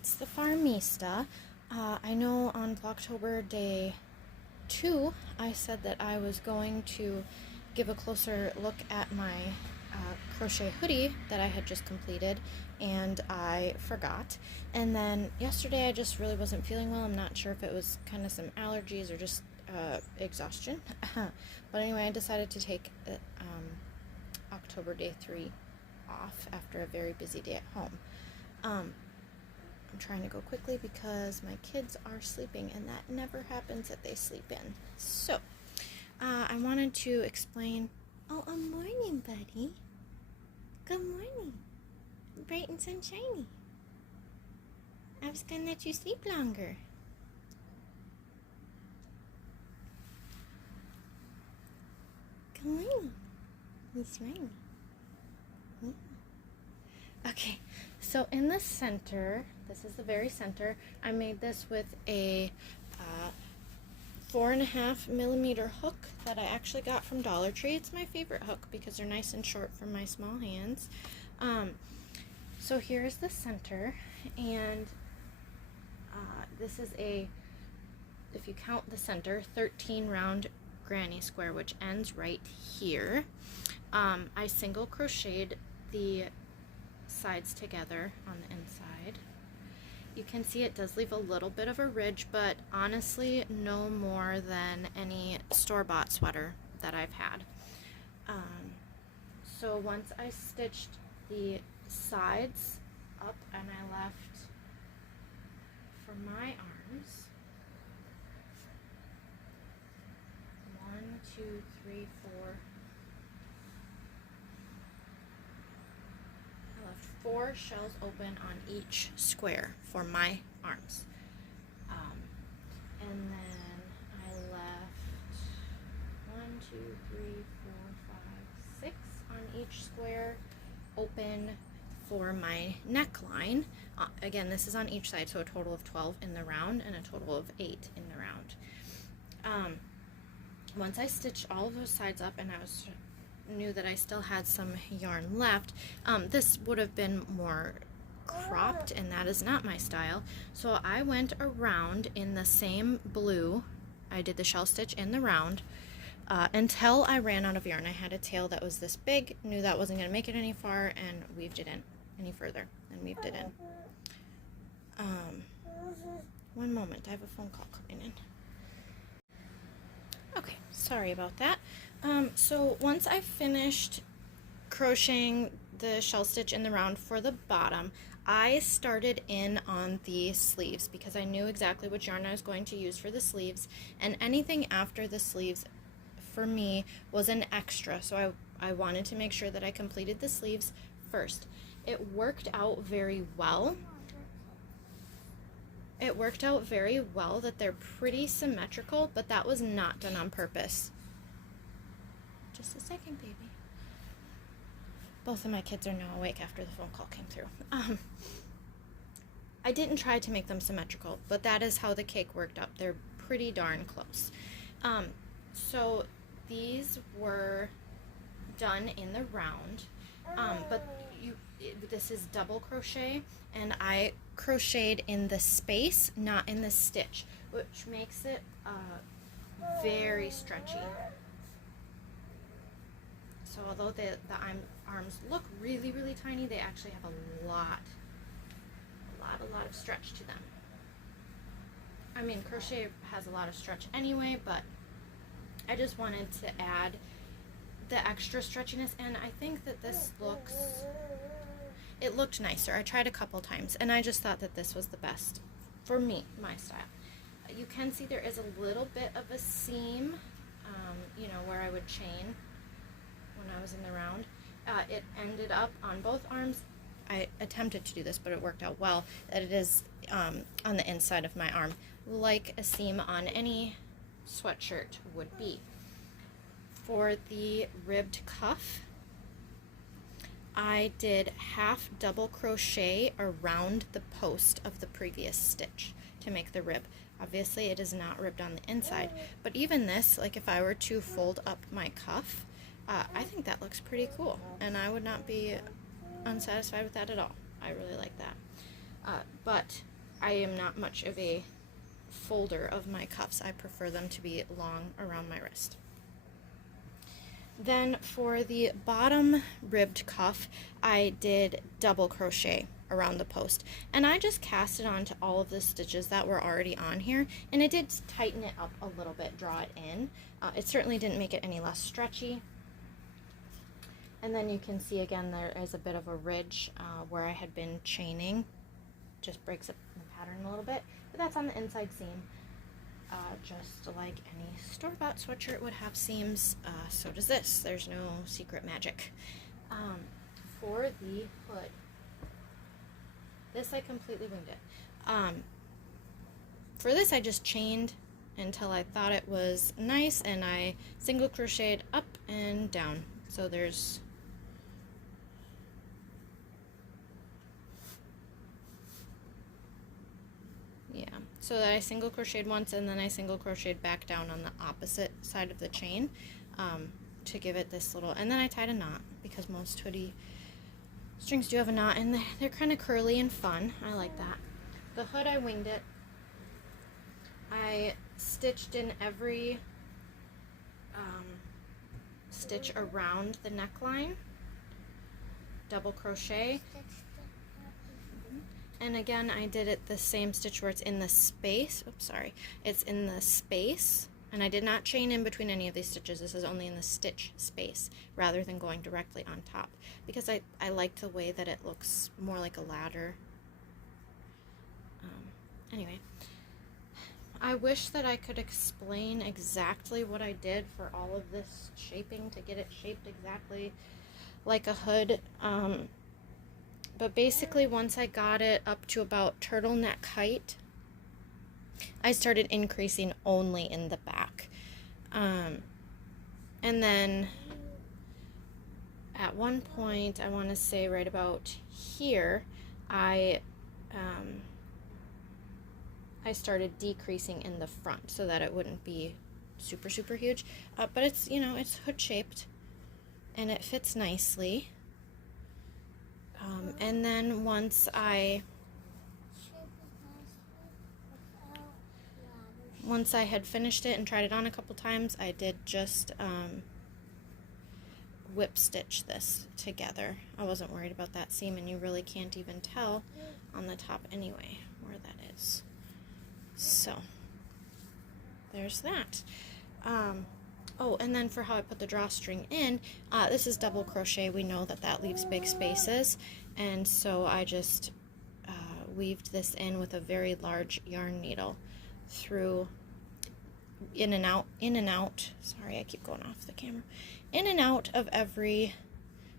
it's the Farmista. I know on Vlogtober day 2 I said that I was going to give a closer look at my crochet hoodie that I had just completed, and I forgot. And then yesterday I just really wasn't feeling well. I'm not sure if it was kind of some allergies or just exhaustion. But anyway, I decided to take October day 3 off after a very busy day at home. I'm trying to go quickly because my kids are sleeping, and that never happens that they sleep in. So, I wanted to explain. Oh, a morning, buddy. Good morning. Bright and sunshiny. I was gonna let you sleep longer. Good morning. He's smiling. Okay, so in the center, this is the very center, I made this with a 4.5 millimeter hook that I actually got from Dollar Tree. It's my favorite hook because they're nice and short for my small hands. So here's the center, and this is a, if you count the center, 13 round granny square, which ends right here. I single crocheted the sides together on the inside. You can see it does leave a little bit of a ridge, but honestly no more than any store-bought sweater that I've had. So once I stitched the sides up and I left for my arms 1, 2, 3, 4, 4 shells open on each square for my arms. And then I left 1, 2, 3, 4, 5, 6 on each square open for my neckline. Again, this is on each side, so a total of 12 in the round and a total of 8 in the round. Once I stitched all of those sides up and I knew that I still had some yarn left, this would have been more cropped, and that is not my style. So I went around in the same blue. I did the shell stitch in the round until I ran out of yarn. I had a tail that was this big, knew that wasn't going to make it any far, and weaved it in any further and weaved it in. One moment, I have a phone call coming in. Okay, sorry about that. So once I finished crocheting the shell stitch in the round for the bottom, I started in on the sleeves because I knew exactly which yarn I was going to use for the sleeves, and anything after the sleeves for me was an extra, so I wanted to make sure that I completed the sleeves first. It worked out very well. It worked out very well that they're pretty symmetrical, but that was not done on purpose. Just a second, baby. Both of my kids are now awake after the phone call came through. I didn't try to make them symmetrical, but that is how the cake worked out. They're pretty darn close. So these were done in the round, but this is double crochet, and I crocheted in the space, not in the stitch, which makes it very stretchy. So although the arms look really, really tiny, they actually have a lot of stretch to them. I mean, crochet has a lot of stretch anyway, but I just wanted to add the extra stretchiness, and I think that this looked nicer. I tried a couple times, and I just thought that this was the best for me, my style. You can see there is a little bit of a seam, you know, where I would chain when I was in the round. It ended up on both arms. I attempted to do this, but it worked out well, that it is on the inside of my arm, like a seam on any sweatshirt would be. For the ribbed cuff, I did half double crochet around the post of the previous stitch to make the rib. Obviously it is not ribbed on the inside, but even this, like if I were to fold up my cuff, I think that looks pretty cool, and I would not be unsatisfied with that at all. I really like that. but I am not much of a folder of my cuffs. I prefer them to be long around my wrist. Then for the bottom ribbed cuff, I did double crochet around the post, and I just cast it onto all of the stitches that were already on here, and it did tighten it up a little bit, draw it in. It certainly didn't make it any less stretchy. And then you can see again there is a bit of a ridge where I had been chaining. Just breaks up the pattern a little bit, but that's on the inside seam. Just like any store-bought sweatshirt would have seams, so does this. There's no secret magic. For the hood, this I completely winged it. For this I just chained until I thought it was nice, and I single crocheted up and down. So there's so that I single crocheted once, and then I single crocheted back down on the opposite side of the chain to give it this little, and then I tied a knot because most hoodie strings do have a knot, and they're kind of curly and fun. I like that. The hood, I winged it. I stitched in every stitch around the neckline, double crochet. And again, I did it the same stitch where it's in the space. Oops, sorry. It's in the space, and I did not chain in between any of these stitches. This is only in the stitch space rather than going directly on top, because I liked the way that it looks more like a ladder. Anyway, I wish that I could explain exactly what I did for all of this shaping to get it shaped exactly like a hood. But basically, once I got it up to about turtleneck height, I started increasing only in the back. And then at one point, I want to say right about here, I started decreasing in the front so that it wouldn't be super, super huge. But it's, you know, it's hood shaped, and it fits nicely. And then once I had finished it and tried it on a couple times, I did just whip stitch this together. I wasn't worried about that seam, and you really can't even tell on the top anyway where that is. So there's that. Oh, and then for how I put the drawstring in, this is double crochet. We know that that leaves big spaces, and so I just weaved this in with a very large yarn needle through, in and out, sorry, I keep going off the camera, in and out of every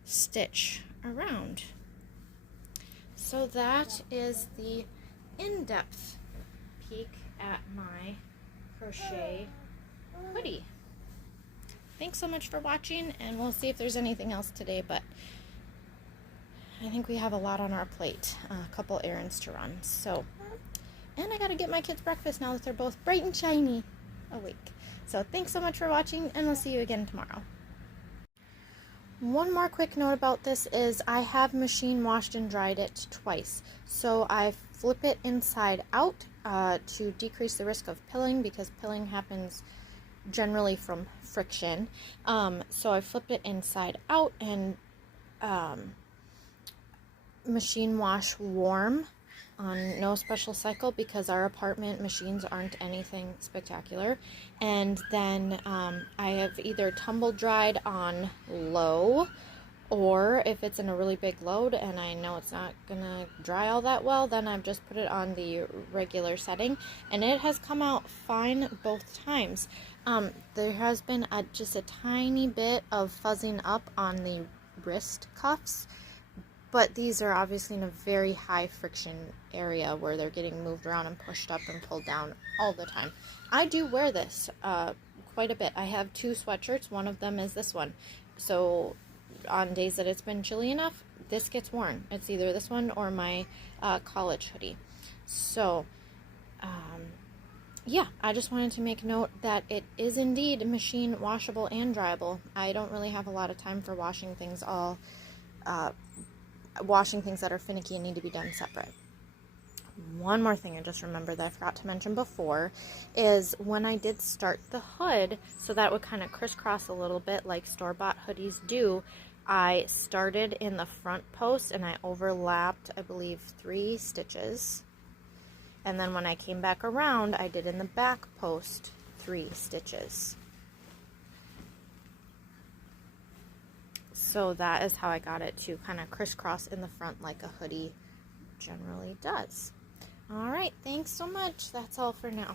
stitch around. So that is the in-depth peek at my crochet hoodie. Thanks so much for watching, and we'll see if there's anything else today, but I think we have a lot on our plate, a couple errands to run. So, and I gotta get my kids breakfast now that they're both bright and shiny awake. So thanks so much for watching, and we'll see you again tomorrow. One more quick note about this is I have machine washed and dried it twice. So I flip it inside out to decrease the risk of pilling, because pilling happens generally from friction. So I flipped it inside out and machine wash warm on no special cycle, because our apartment machines aren't anything spectacular. And then I have either tumble dried on low, or if it's in a really big load and I know it's not gonna dry all that well, then I've just put it on the regular setting, and it has come out fine both times. There has been just a tiny bit of fuzzing up on the wrist cuffs, but these are obviously in a very high friction area where they're getting moved around and pushed up and pulled down all the time. I do wear this quite a bit. I have two sweatshirts. One of them is this one. So on days that it's been chilly enough, this gets worn. It's either this one or my college hoodie. So yeah, I just wanted to make note that it is indeed machine washable and dryable. I don't really have a lot of time for washing things that are finicky and need to be done separate. one more thing I just remembered that I forgot to mention before is when I did start the hood, so that would kind of crisscross a little bit like store-bought hoodies do, I started in the front post and I overlapped, I believe, 3 stitches. And then when I came back around, I did in the back post 3 stitches. So that is how I got it to kind of crisscross in the front like a hoodie generally does. Alright, thanks so much. That's all for now.